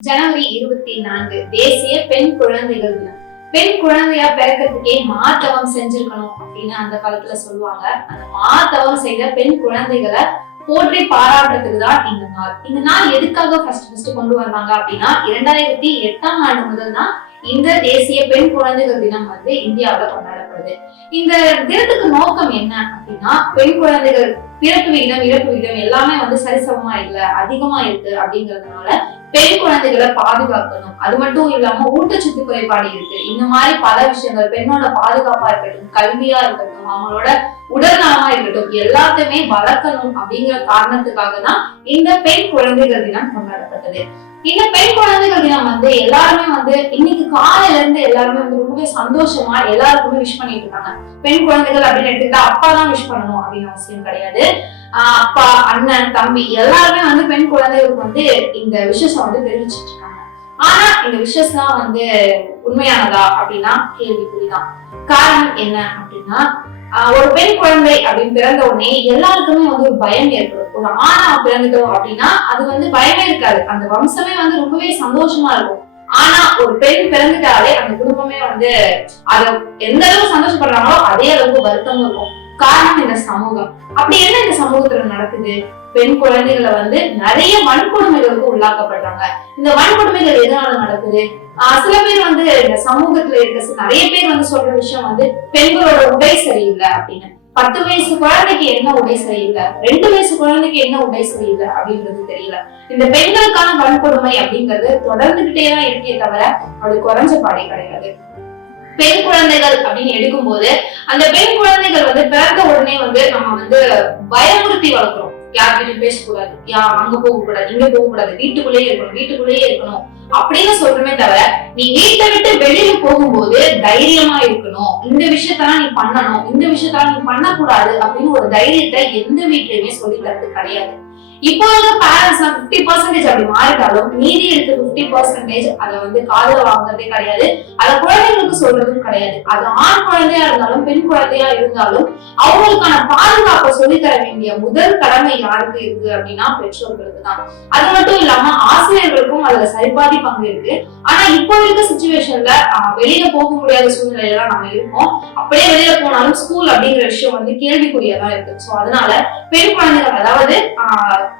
ஜனவரி 24 தேசிய பெண் குழந்தைகள் தினம். பெண் குழந்தையா பிறக்கிறதுக்கே மாதவம் செஞ்சிருக்கணும் அப்படின்னு அந்த காலத்துல சொல்லுவாங்க. அந்த மாதவம் செய்த பெண் குழந்தைகளை போற்றி பாராட்டுறதுக்கு தான் இந்த நாள். இந்த நாள் எதுக்காக ஃபர்ஸ்ட் கொண்டு வந்தாங்க அப்படின்னா 2008ஆம் ஆண்டு முதல் தான் இந்த தேசிய பெண் குழந்தைகள் தினம் வந்து இந்தியாவில் கொண்டாடப்படுது. இந்த தினத்துக்கு நோக்கம் என்ன அப்படின்னா, பெண் குழந்தைகள் பிறப்பு விகிதம் இறப்பு விகிதம் எல்லாமே வந்து சரிசமமா இல்ல, அதிகமா இருக்கு அப்படிங்கறதுனால பெண் குழந்தைகளை பாதுகாக்கணும். அது மட்டும் இல்லாம ஊட்டச்சத்து குறைபாடு இருக்கு, இந்த மாதிரி பல விஷயங்கள், பெண்ணோட பாதுகாப்பா இருக்கட்டும், கல்வியா இருக்கட்டும், அவங்களோட உடல் நலமா இருக்கட்டும், எல்லாத்தையுமே வளர்க்கணும் அப்படிங்கிற காரணத்துக்காக தான் இந்த பெண் குழந்தைகள் தினம் கொண்டாடப்பட்டது. இந்த பெண் குழந்தைகள் தினம் வந்து எல்லாருமே வந்து இன்னைக்கு காலையில இருந்து எல்லாருமே வந்து ரொம்பவே சந்தோஷமா எல்லாருக்குமே விஷ் பண்ணிட்டு இருக்காங்க. பெண் குழந்தைகள் அப்படின்னு எடுத்துக்கிட்டா அப்பா தான் விஷ் பண்ணணும் அப்படின்னு அவசியம் கிடையாது. அப்பா, அண்ணன், தம்பி எல்லாருமே வந்து பெண் குழந்தைகளுக்கு வந்து இந்த விஷயம் வந்து தெரிவிச்சிட்டு இருக்காங்க. ஆனா இந்த விஷயம் வந்து உண்மையானதா அப்படின்னா கேள்விக்குறிதான். காரணம் என்ன அப்படின்னா, ஒரு பெண் குழந்தை அப்படின்னு பிறந்த உடனே எல்லாருக்குமே வந்து ஒரு பயம் ஏற்படும். ஒரு ஆணா பிறந்துட்டோம் அப்படின்னா அது வந்து பயமே இருக்காது, அந்த வம்சமே வந்து ரொம்பவே சந்தோஷமா இருக்கும். ஆனா ஒரு பெண் பிறந்துட்டாலே அந்த குடும்பமே வந்து அத எந்த அளவுக்கு சந்தோஷப்படுறாங்களோ அதே அளவுக்கு வருத்தமும் இருக்கும். காரணம் இந்த சமூகம். அப்படி என்ன இந்த சமூகத்துல நடக்குது? பெண் குழந்தைகளை வந்து நிறைய வன்கொடுமைகளுக்கு உள்ளாக்கப்படுறாங்க. இந்த வன்கொடுமைகள் எதனால நடக்குது? சில பேர் வந்து இந்த சமூகத்துல இருக்க நிறைய பேர் வந்து சொல்ற விஷயம் வந்து பெண்களோட உடை சரியில்லை அப்படின்னு. 10 வயசு குழந்தைக்கு என்ன உடை சரியில்லை, 2 வயசு குழந்தைக்கு என்ன உடை சரியில்லை அப்படின்றது தெரியல. இந்த பெண்களுக்கான வன்கொடுமை அப்படிங்கிறது தொடர்ந்துகிட்டேதான் இருக்கே தவிர அது குறைஞ்ச பாடே கிடையாது. பெண் குழந்தைகள் அப்படின்னு எடுக்கும் போது அந்த பெண் குழந்தைகள் வந்து பிறந்த உடனே வந்து நம்ம வந்து பயமுறுத்தி வளர்க்கிறோம். யார்கிட்டையும் பேசக்கூடாது, அங்க போக கூடாது, இங்க போக கூடாது, வீட்டுக்குள்ளேயே இருக்கணும் அப்படின்னு சொல்றமே தவிர, நீ வீட்டை விட்டு வெளியில போகும்போது தைரியமா இருக்கணும், இந்த விஷயத்தான் நீ பண்ணணும், இந்த விஷயத்தான் நீ பண்ணக்கூடாது அப்படின்னு ஒரு தைரியத்தை எந்த வீட்லயுமே சொல்லி தரது கிடையாது. இப்போ இருக்க பேரண்ட்ஸ் 50% அப்படி மாறிட்டாலும் மீதி இருக்க 50% அதை வந்து காதுல வாங்குறதே கிடையாது. அதை குழந்தைங்களுக்கு சொல்றதும் கிடையாது. அது ஆண் குழந்தையா இருந்தாலும் பெண் குழந்தையா இருந்தாலும் அவங்களுக்கான பாதுகாப்பை சொல்லித்தர வேண்டிய முதல் கடமை யாருக்கு இருக்கு அப்படின்னா பெற்றோர்களுக்கு தான். அது மட்டும் இல்லாம ஆசிரியர்களுக்கும் அதுல சரிபாதி பங்கு இருக்கு. ஆனா இப்போ இருக்க சிச்சுவேஷன்ல வெளியில போக முடியாத சூழ்நிலையில நம்ம இருக்கோம். அப்படியே வெளியில போனாலும் ஸ்கூல் அப்படிங்கிற விஷயம் வந்து கேள்விக்குரியதான் இருக்கு. சோ அதனால பெண் குழந்தைகள், அதாவது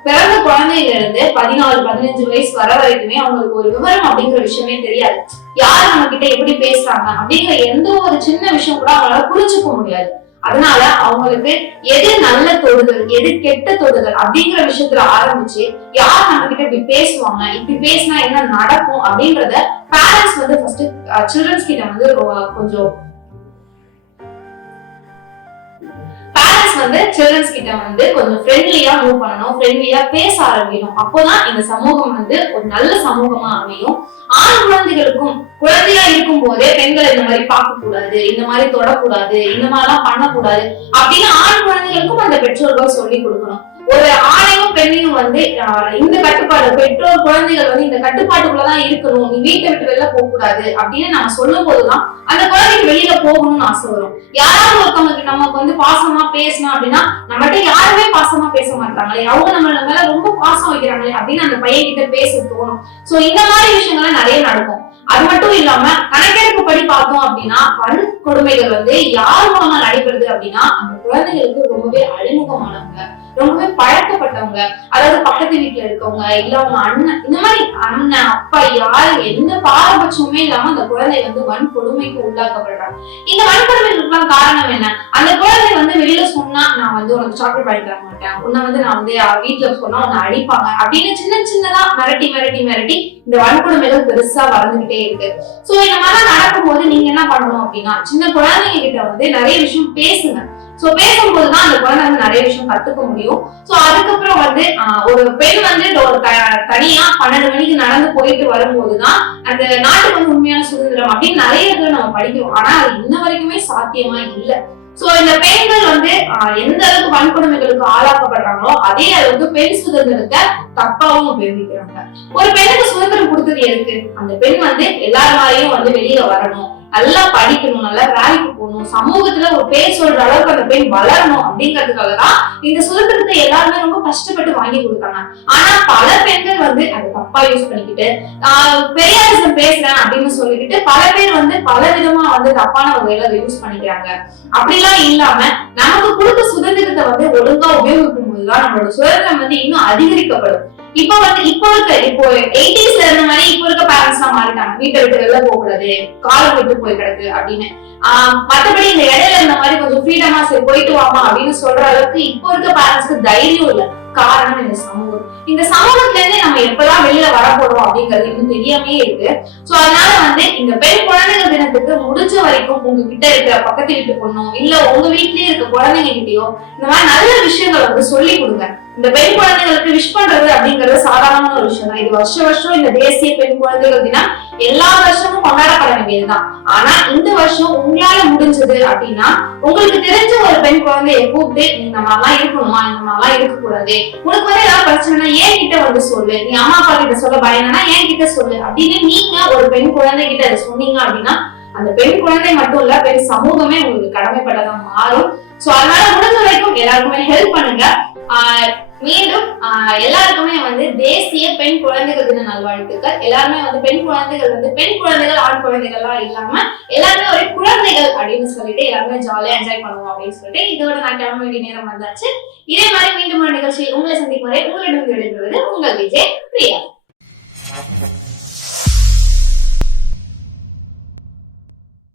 பிறந்த குழந்தையில இருந்து 14-15 வயசு வர வரைக்குமே அவங்களுக்கு ஒரு விவரம் அப்படிங்கிற விஷயமே தெரியாது. யாரு நம்ம கிட்ட எப்படி பேசுறாங்க அப்படிங்கிற எந்த ஒரு சின்ன விஷயம் கூட அவங்களால புரிஞ்சுக்க முடியாது. அதனால அவங்களுக்கு எது நல்ல தொடுதல், எது கெட்ட தொடுதல் அப்படிங்கிற விஷயத்துல ஆரம்பிச்சு யார் நம்ம கிட்ட இப்படி பேசுவாங்க, இப்படி பேசினா என்ன நடக்கும் அப்படின்றத பேரண்ட்ஸ் வந்து ஃபர்ஸ்ட் சில்ட்ரன்ஸ் கிட்ட வந்து கொஞ்சம் சில்ட்ரன்ஸ் கிட்ட வந்து கொஞ்சம் ஃப்ரெண்ட்லியா மூவ் பண்ணணும், ஃப்ரெண்ட்லியா பேச ஆரம்பிக்கணும். அப்போதான் இந்த சமூகம் வந்து ஒரு நல்ல சமூகமா அமையும். ஆண் குழந்தைகளுக்கும் குழந்தையா இருக்கும் போதே பெண்களை இந்த மாதிரி பார்க்க கூடாது, இந்த மாதிரி தொடக்கூடாது, இந்த மாதிரி எல்லாம் பண்ணக்கூடாது அப்படின்னு ஆண் குழந்தைகளுக்கும் அந்த பெற்றோர்கள் சொல்லி கொடுக்கணும். ஒரு ஆணையும் பெண்ணையும் வந்து இந்த கட்டுப்பாடு, பெற்றோர் குழந்தைகள் வந்து இந்த கட்டுப்பாட்டுக்குள்ளதான் இருக்கணும், நீ வீட்டை விட்டு வெளில போக கூடாது அப்படின்னு நம்ம சொல்லும் போதுதான் அந்த குழந்தைக்கு வெளியில போகணும்னு ஆசை வரும். யாராவது ஒருத்தவங்களுக்கு நமக்கு வந்து பாசமா பேசணும் அப்படின்னா நம்மகிட்ட யாருமே பாசமா பேச மாட்டாங்களே, அவங்க நம்ம மேல ரொம்ப பாசம் வைக்கிறாங்களே அப்படின்னு அந்த பையன் கிட்ட பேச தோணும். சோ இந்த மாதிரி விஷயங்கள்லாம் நிறைய நடக்கும். அது மட்டும் இல்லாம கணக்கெடுப்பு படி பார்த்தோம் அப்படின்னா வன்கொடுமைகள் வந்து யார் மூலமா நடைபெறுது அப்படின்னா அந்த குழந்தைகளுக்கு ரொம்பவே அறிமுகமானவங்க, ரொம்பவே பழக்கப்பட்டவங்க, அதாவது பக்கத்து வீட்டுல இருக்கவங்க, இல்ல அவங்க அண்ணன், இந்த மாதிரி அண்ணன், அப்பா, யாரு எந்த பாரபட்சமுமே இல்லாம அந்த குழந்தை வந்து வன்கொடுமைக்கு உள்ளாக்கப்படுறாங்க. இந்த வன்கொடுமைகளுக்கு காரணம் என்ன? அந்த குழந்தை வந்து வெளியில சொன்னா நான் வந்து உனக்கு சாக்லேட் வாங்கி தர மாட்டேன், உன்னை வந்து நான் வந்து வீட்டுல சொன்னா உன்னை அடிப்பாங்க அப்படின்னு சின்ன சின்னதா மிரட்டி இந்த வன்கொடுமைகள் பெருசா வளர்ந்துகிட்டே இருக்கு. சோ இந்த மாதிரி நடக்கும்போது நீங்க என்ன பண்ணணும் அப்படின்னா, சின்ன குழந்தைங்க கிட்ட வந்து நிறைய விஷயம் பேசுங்க. சோ பேசும்போதுதான் அந்த குழந்தை வந்து நிறைய விஷயம் கத்துக்க முடியும். சோ அதுக்கப்புறம் வந்து ஒரு பெண் வந்து ஒரு தனியா 12 மணிக்கு நடந்து போயிட்டு வரும்போதுதான் அந்த நாட்டுக்கு வந்து உண்மையான சுதந்திரம் அப்படின்னு நிறைய இடத்துல நம்ம படிக்கிறோம். ஆனா அது இன்ன வரைக்குமே சாத்தியமா இல்ல. சோ இந்த பெண்கள் வந்து எந்த அளவுக்கு வன்கொடுமைகளுக்கு ஆளாக்கப்படுறாங்களோ அதே அளவுக்கு பெண் சுதந்திரத்தை தப்பாவும் உபயோகிக்கிறாங்க. ஒரு பெண்ணுக்கு சுதந்திரம் கொடுத்தது இருக்கு. அந்த பெண் எல்லார் மாதிரியும் வெளியில வரணும், நல்லா படிக்கணும், நல்லா வேலைக்கு போகணும், சமூகத்துல ஒரு பேர் சொல்ற அளவுக்கு அந்த பெண் வளரணும் அப்படிங்கிறதுக்காக தான் இந்த சுதந்திரத்தை எல்லாருமே ரொம்ப கஷ்டப்பட்டு வாங்கி கொடுத்தாங்க. ஆனா பல பெண்கள் அதை தப்பா யூஸ் பண்ணிக்கிட்டு பெரியாரிசம் பேசுறேன் அப்படின்னு சொல்லிக்கிட்டு பல பேர் பல விதமா தப்பான வகையில அதை யூஸ் பண்ணிக்கிறாங்க. அப்படிலாம் இல்லாம நமக்கு கொடுத்த சுதந்திரத்தை ஒழுங்கா உபயோகிக்கும் போதுதான் நம்மளோட சுதந்திரம் இன்னும் அதிகரிக்கப்படும். இப்போ இப்போ 80s இருந்த மாதிரி இப்ப இருக்க பேரண்ட்ஸ் எல்லாம் மாறிட்டாங்க. வீட்டை விட்டு வெளில போக கூடாது, காலம் விட்டு போய் கிடக்கு அப்படின்னு. மத்தபடி இந்த இடையில இந்த மாதிரி கொஞ்சம் ஃப்ரீடமா சரி போயிட்டு வாமா அப்படின்னு சொல்ற அளவுக்கு இப்போ இருக்க பேரண்ட்ஸ்க்கு தைரியம் இல்ல. காரணம் இந்த சமூகத்துல இருந்தே நம்ம எப்பதான் வெளியில வர போறோம் அப்படிங்கிறது இன்னும் தெரியாமே இருக்கு. சோ அதனால இந்த பெண் குழந்தைகள் தினத்துக்கு முடிஞ்ச வரைக்கும் உங்ககிட்ட இருக்கிற பக்கத்து வீட்டு பொண்ணோ இல்ல உங்க வீட்லயே இருக்க குழந்தைங்க கிட்டயோ இந்த மாதிரி நல்ல விஷயங்கள் சொல்லி கொடுங்க. இந்த பெண் குழந்தைகளுக்கு விஷ் பண்றது அப்படிங்கிறது சாதாரணமான ஒரு விஷயம் தான். இது வருஷம் இந்த தேசிய பெண் குழந்தைகள் தினம் எல்லா வருஷமும் கொண்டாடப்பட வேண்டியதுதான். ஆனா இந்த வருஷம் உங்களால முடிஞ்சது அப்படின்னா உங்களுக்கு தெரிஞ்ச ஒரு பெண் குழந்தைய கூப்பிட்டு இந்த மாதிரிலாம் இருக்கணுமா, இந்த மாதிரிலாம் இருக்கக்கூடாது, உனக்கு ஏதாவது பிரச்சனைனா ஏன் கிட்ட சொல்லு, நீ அம்மா அப்பா கிட்ட சொல்ல பயனா ஏன் கிட்ட சொல்லு அப்படின்னு நீங்க ஒரு பெண் குழந்தை கிட்ட அதை சொன்னீங்க அப்படின்னா அந்த பெண் குழந்தை மட்டும் இல்ல பெண் சமூகமே உங்களுக்கு கடமைப்பட்டதான் மாறும். சோ அதனால முடிஞ்ச வரைக்கும் எல்லாருக்குமே ஹெல்ப் பண்ணுங்க. மீண்டும் எல்லாருக்குமே தேசிய பெண் குழந்தைகள் தின நல்வாழ்த்துக்கள். எல்லாருமே பெண் குழந்தைகள் பெண் குழந்தைகள் ஆண் குழந்தைகள்லாம் இல்லாம எல்லாருமே ஒரு குழந்தைகள் அப்படின்னு சொல்லிட்டு எல்லாருமே ஜாலியா என்ஜாய் பண்ணுவோம் அப்படின்னு சொல்லிட்டு இதோட நான் கிளம்ப வேண்டிய நேரம் வந்தாச்சு. இதே மாதிரி மீண்டும் ஒரு நிகழ்ச்சியில் உங்களை சந்திக்கும் வரை உங்களிடம் விடைபெறுவது உங்கள் விஜய் பிரியா.